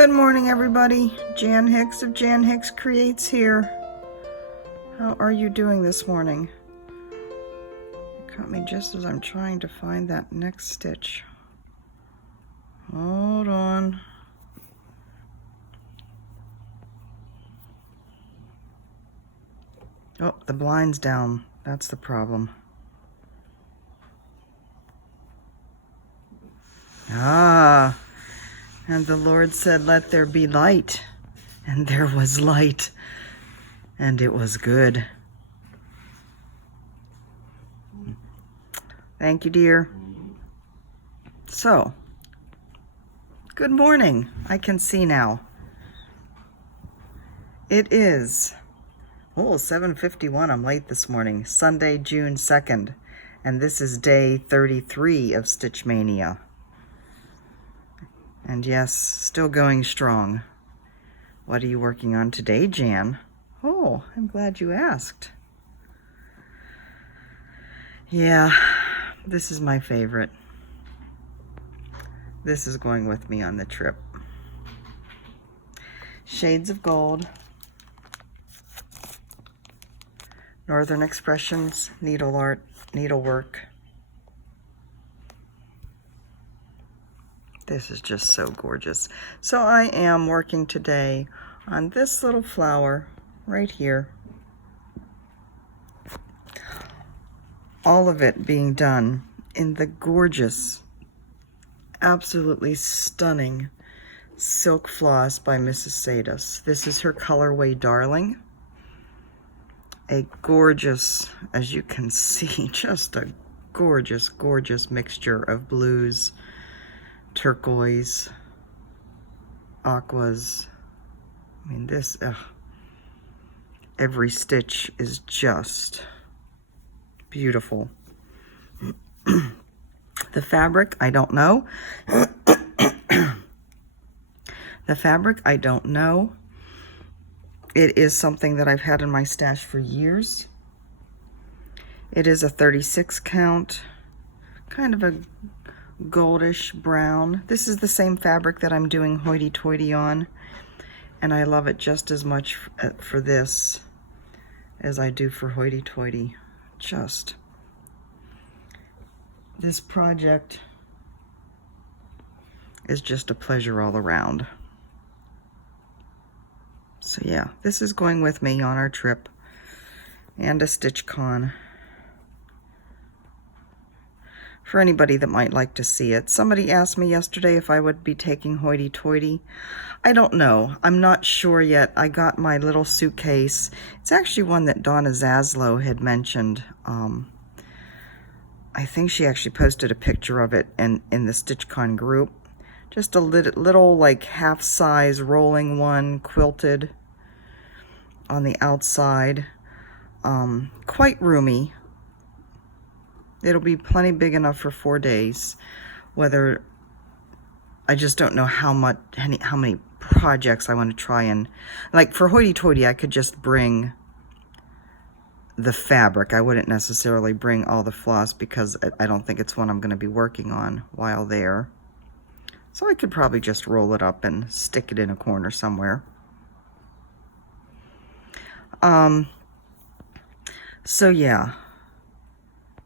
Good morning, everybody. Jan Hicks of Jan Hicks Creates here. How are you doing this morning? You caught me just as I'm trying to find that next stitch. Hold on. Oh, the blind's down. That's the problem. Ah, and the Lord said, "Let there be light." And there was light. And it was good. Thank you, dear. So, good morning. I can see now. It is 7:51. I'm late this morning. Sunday, June 2nd. And this is day 33 of Stitch Mania. And yes, still going strong. What are you working on today, Jan? Oh, I'm glad you asked. Yeah, this is my favorite. This is going with me on the trip. Shades of Gold. Northern Expressions Needlework. This is just so gorgeous. So I am working today on this little flower right here. All of it being done in the gorgeous, absolutely stunning silk floss by Mrs. Sadus. This is her colorway Darling. A gorgeous, as you can see, just a gorgeous, gorgeous mixture of blues, turquoise, aquas. I mean, this, every stitch is just beautiful. The fabric, I don't know. The fabric, I don't know. It is something that I've had in my stash for years. It is a 36 count, kind of a goldish brown. This is the same fabric that I'm doing hoity-toity on, and I love it just as much for this as I do for hoity-toity. This project is just a pleasure all around. So yeah, this is going with me on our trip and a Stitch Con. For anybody that might like to see it. Somebody asked me yesterday if I would be taking hoity-toity. I don't know. I'm not sure yet. I got my little suitcase. It's actually one that Donna Zaslow had mentioned. I think she actually posted a picture of it in the StitchCon group. Just a little like half-size rolling one, quilted on the outside. Quite roomy. It'll be plenty big enough for 4 days. Whether, I just don't know how many projects I want to try and, like for hoity-toity, I could just bring the fabric. I wouldn't necessarily bring all the floss because I don't think it's one I'm going to be working on while there. So I could probably just roll it up and stick it in a corner somewhere. So yeah.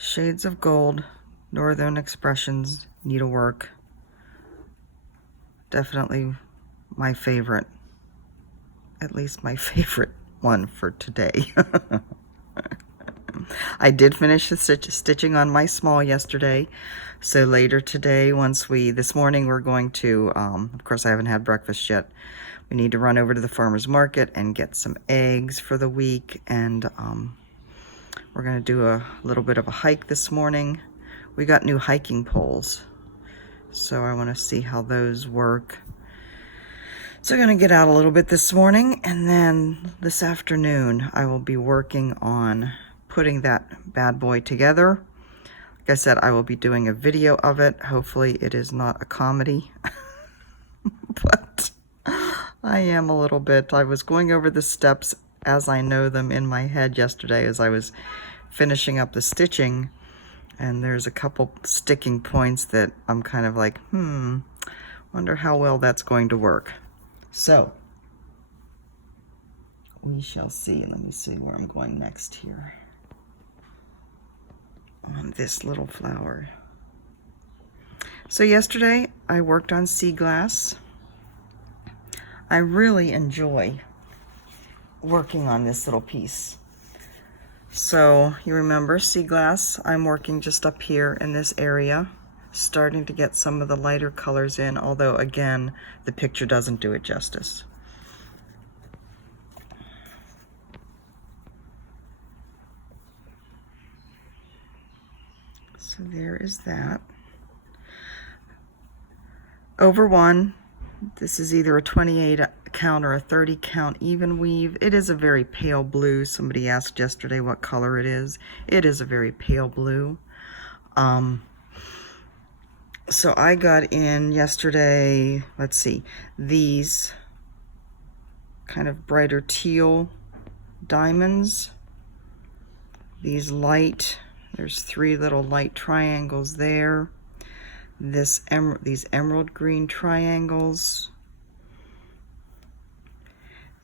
Shades of Gold, Northern Expressions Needlework. Definitely my favorite. At least my favorite one for today. I did finish the stitching on my small yesterday. So later today, this morning we're going to, of course I haven't had breakfast yet. We need to run over to the farmer's market and get some eggs for the week. And we're going to do a little bit of a hike this morning. We got new hiking poles, so I want to see how those work. So I'm going to get out a little bit this morning, and then this afternoon I will be working on putting that bad boy together. Like I said, I will be doing a video of it. Hopefully it is not a comedy, but I am a little bit. I was going over the steps as I know them in my head yesterday as I was finishing up the stitching, and there's a couple sticking points that I'm kind of like, wonder how well that's going to work. So we shall see. Let me see where I'm going next here on this little flower. So yesterday I worked on sea glass. I really enjoy working on this little piece. So you remember sea glass, I'm working just up here in this area, starting to get some of the lighter colors in, although again, the picture doesn't do it justice. So there is that. Over one, this is either a 28 count or a 30 count even weave. It is a very pale blue. Somebody asked yesterday what color it is. It is a very pale blue. So I got in yesterday, let's see, these kind of brighter teal diamonds. These light, there's 3 little light triangles there. These emerald green triangles.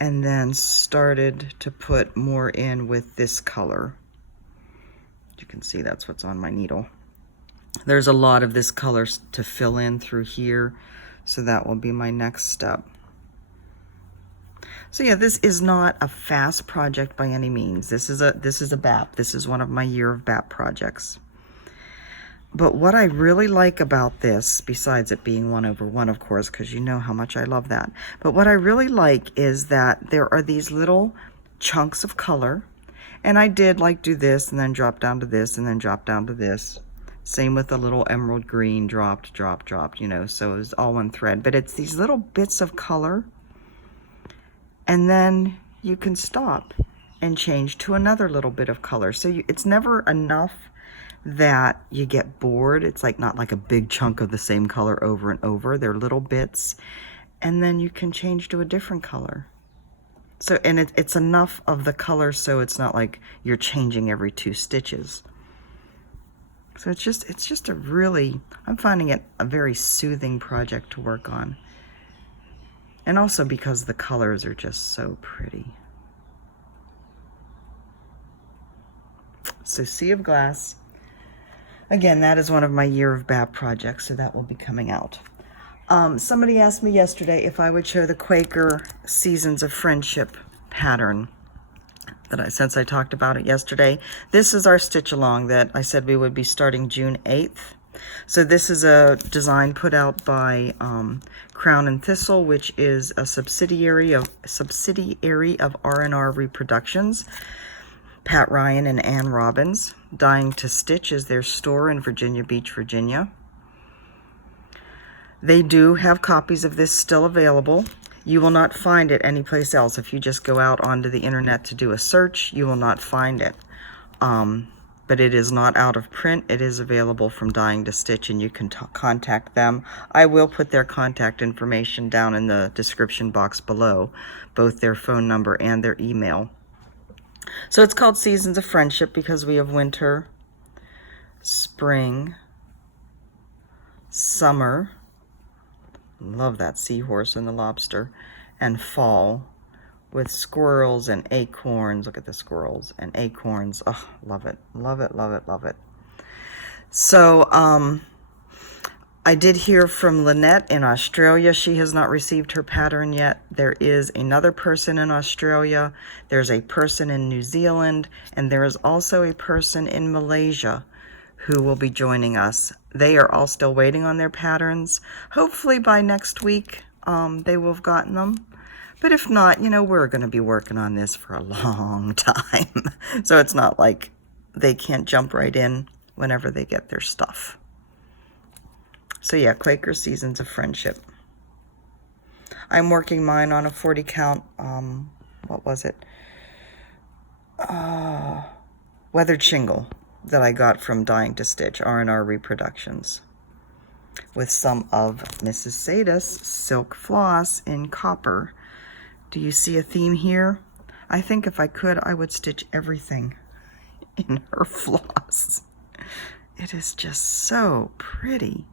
And then started to put more in with this color. You can see that's what's on my needle. There's a lot of this color to fill in through here, so that will be my next step. So yeah, this is not a fast project by any means. This is a BAP. This is one of my year of BAP projects. But what I really like about this, besides it being 1/1, of course, because you know how much I love that, but what I really like is that there are these little chunks of color, and I did like do this and then drop down to this and then drop down to this. Same with the little emerald green, dropped, you know, so it was all one thread. But it's these little bits of color, and then you can stop and change to another little bit of color. So it's never enough that you get bored. It's like not like a big chunk of the same color over and over. They're little bits, and then you can change to a different color. So, and it's enough of the color so it's not like you're changing every 2 stitches. So it's just a really, I'm finding it a very soothing project to work on. And also because the colors are just so pretty. So Sea of Glass. Again, that is one of my year of BAP projects, so that will be coming out. Somebody asked me yesterday if I would show the Quaker Seasons of Friendship pattern. Since I talked about it yesterday. This is our stitch along that I said we would be starting June 8th. So this is a design put out by Crown and Thistle, which is a subsidiary of R&R Reproductions. Pat Ryan and Ann Robbins. Dying to Stitch is their store in Virginia Beach, Virginia. They do have copies of this still available. You will not find it anyplace else. If you just go out onto the internet to do a search, you will not find it. But it is not out of print. It is available from Dying to Stitch, and you can contact them. I will put their contact information down in the description box below, both their phone number and their email. So it's called Seasons of Friendship because we have winter, spring, summer, love that seahorse and the lobster, and fall with squirrels and acorns. Look at the squirrels and acorns. Oh, love it, love it, love it, love it. So I did hear from Lynette in Australia. She has not received her pattern yet. There is another person in Australia. There's a person in New Zealand, and there is also a person in Malaysia who will be joining us. They are all still waiting on their patterns. Hopefully by next week they will have gotten them. But if not, you know, we're going to be working on this for a long time. So it's not like they can't jump right in whenever they get their stuff. So yeah, Quaker Seasons of Friendship. I'm working mine on a 40 count, what was it? Weathered shingle that I got from Dying to Stitch, R&R Reproductions, with some of Mrs. Sada's silk floss in copper. Do you see a theme here? I think if I could, I would stitch everything in her floss. It is just so pretty.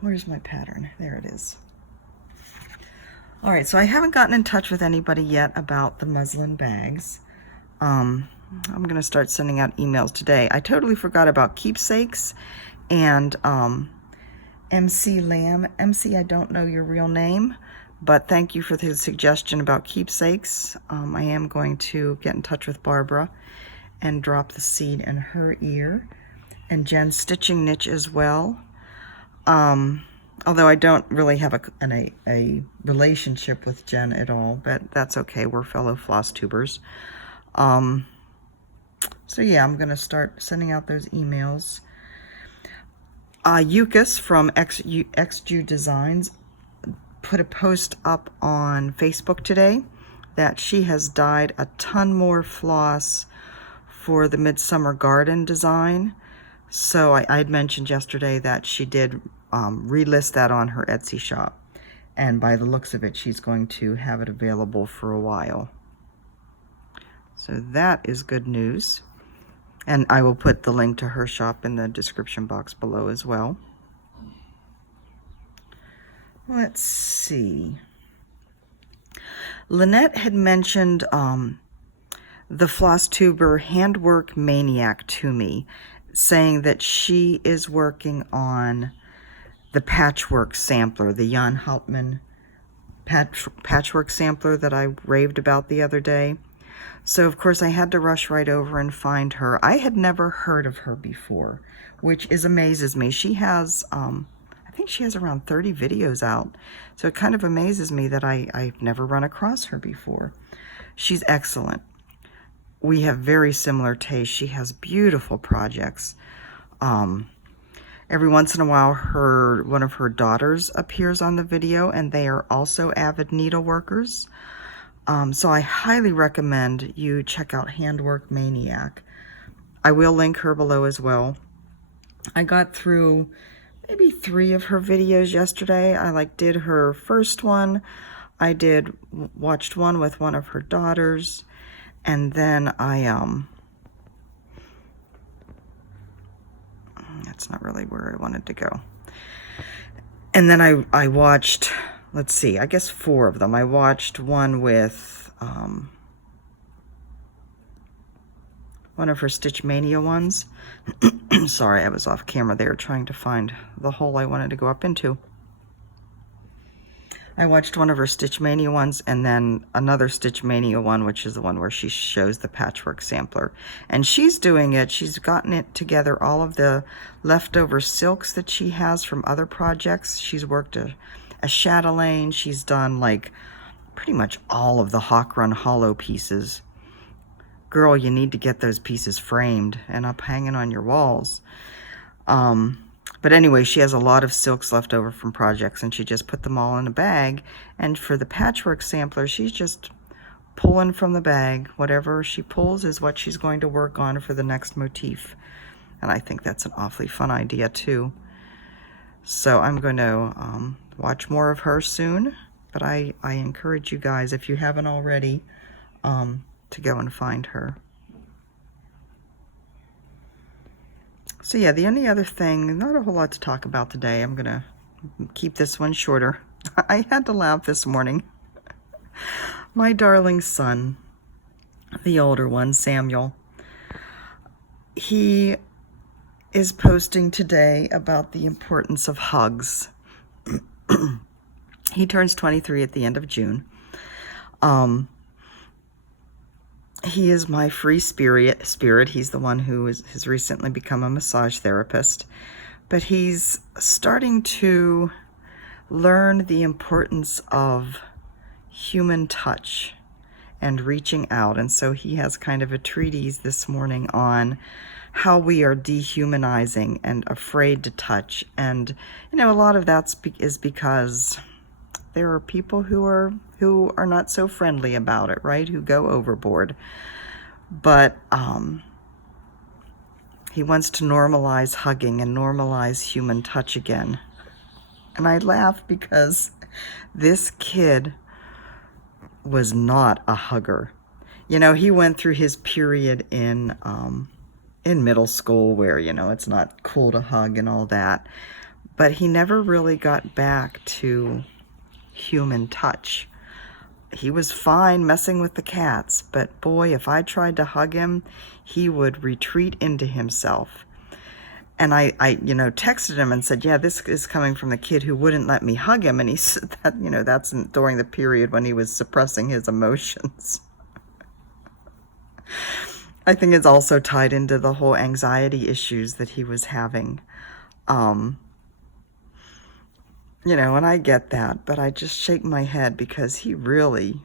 Where's my pattern? There it is. All right, so I haven't gotten in touch with anybody yet about the muslin bags. I'm going to start sending out emails today. I totally forgot about keepsakes and MC Lamb. MC, I don't know your real name, but thank you for the suggestion about keepsakes. I am going to get in touch with Barbara and drop the seed in her ear. And Jen's stitching niche as well. Although I don't really have a relationship with Jen at all, but that's okay. We're fellow Flosstubers. So yeah, I'm going to start sending out those emails. Yukis from XU Designs put a post up on Facebook today that she has dyed a ton more floss for the Midsummer Garden design. So I'd mentioned yesterday that she did relist that on her Etsy shop. And by the looks of it, she's going to have it available for a while. So that is good news. And I will put the link to her shop in the description box below as well. Let's see. Lynette had mentioned the Flosstuber Handwork Maniac to me, saying that she is working on the patchwork sampler, the Jan Houtman patchwork sampler that I raved about the other day. So of course I had to rush right over and find her. I had never heard of her before, which amazes me. She has, I think she has around 30 videos out. So it kind of amazes me that I've never run across her before. She's excellent. We have very similar tastes. She has beautiful projects. Every once in a while, one of her daughters appears on the video, and they are also avid needleworkers. So I highly recommend you check out Handwork Maniac. I will link her below as well. I got through maybe 3 of her videos yesterday. I did her first one. I watched one with one of her daughters, and then that's not really where I wanted to go. And then I watched, let's see, I guess 4 of them. I watched one with one of her Stitch Mania ones. Sorry, I was off camera there trying to find the hole I wanted to go up into. I watched one of her Stitch Mania ones, and then another Stitch Mania one, which is the one where she shows the patchwork sampler. And she's doing it, she's gotten it together, all of the leftover silks that she has from other projects. She's worked a chatelaine, she's done pretty much all of the Hawk Run Hollow pieces. Girl, you need to get those pieces framed and up hanging on your walls. But anyway, she has a lot of silks left over from projects, and she just put them all in a bag. And for the patchwork sampler, she's just pulling from the bag. Whatever she pulls is what she's going to work on for the next motif. And I think that's an awfully fun idea too. So I'm going to watch more of her soon. But I encourage you guys, if you haven't already, to go and find her. So yeah, the only other thing, not a whole lot to talk about today. I'm going to keep this one shorter. I had to laugh this morning. My darling son, the older one, Samuel, he is posting today about the importance of hugs. He turns 23 at the end of June. He is my free spirit. He's the one who has recently become a massage therapist. But he's starting to learn the importance of human touch and reaching out. And so he has kind of a treatise this morning on how we are dehumanizing and afraid to touch. And, a lot of that is because there are people who are not so friendly about it, right? Who go overboard. But he wants to normalize hugging and normalize human touch again. And I laugh because this kid was not a hugger. He went through his period in middle school where, it's not cool to hug and all that. But he never really got back to human touch. he was fine messing with the cats, but boy, if I tried to hug him, he would retreat into himself. And I texted him and said, yeah, this is coming from the kid who wouldn't let me hug him. And he said that, that's during the period when he was suppressing his emotions. I think it's also tied into the whole anxiety issues that he was having. And I get that, but I just shake my head because he really,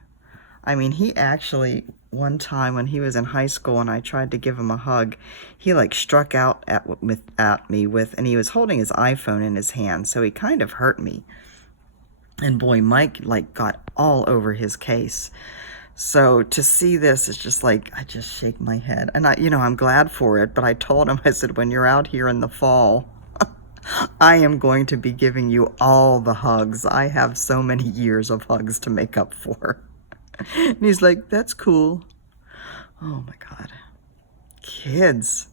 he actually, one time when he was in high school and I tried to give him a hug, he like struck out at me and he was holding his iPhone in his hand, so he kind of hurt me. And boy, Mike like got all over his case. So to see this is just like, I just shake my head. And I'm glad for it, but I told him, I said, when you're out here in the fall, I am going to be giving you all the hugs. I have so many years of hugs to make up for. And he's like, that's cool. Oh my God. Kids.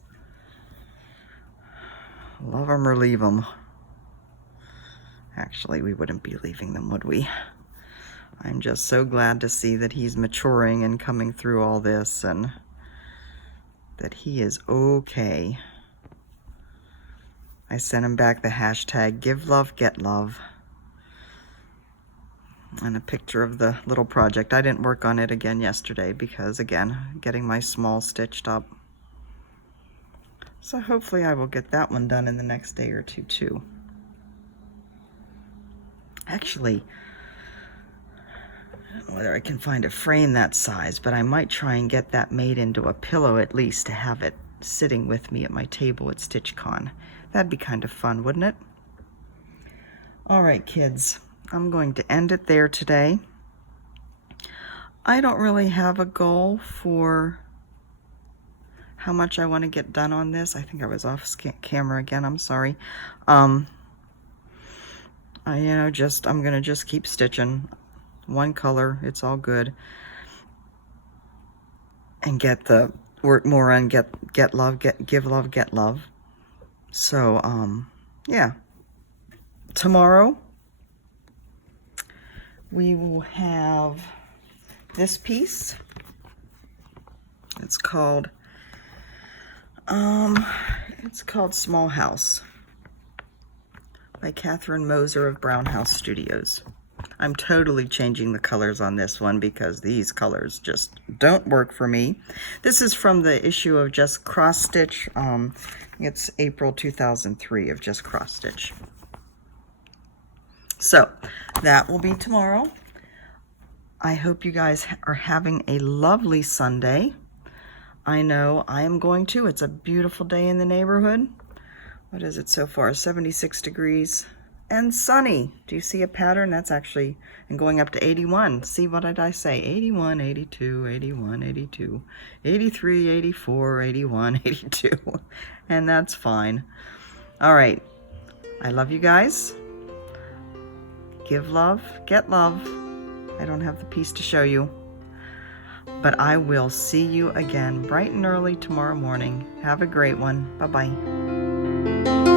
Love them or leave them. Actually, we wouldn't be leaving them, would we? I'm just so glad to see that he's maturing and coming through all this and that he is okay. I sent him back the hashtag give love, get love. And a picture of the little project. I didn't work on it again yesterday because, again, getting my small stitched up. So hopefully I will get that one done in the next day or two, too. Actually, I don't know whether I can find a frame that size, but I might try and get that made into a pillow at least to have it sitting with me at my table at StitchCon. That'd be kind of fun, wouldn't it? All right, kids. I'm going to end it there today. I don't really have a goal for how much I want to get done on this. I think I was off camera again. I'm sorry. I'm going to just keep stitching one color. It's all good. And work more on give love, get love. So, yeah. Tomorrow, we will have this piece. It's called Small House by Catherine Moser of Brown House Studios. I'm totally changing the colors on this one because these colors just don't work for me. This is from the issue of Just Cross Stitch. It's April 2003 of Just Cross Stitch. So that will be tomorrow. I hope you guys are having a lovely Sunday. I know I am going to. It's a beautiful day in the neighborhood. What is it so far? 76 degrees and sunny. Do you see a pattern? That's actually, and going up to 81. See, what did I say? 81, 82, 81, 82, 83, 84, 81, 82. And that's fine. All right. I love you guys. Give love, get love. I don't have the piece to show you. But I will see you again bright and early tomorrow morning. Have a great one. Bye-bye.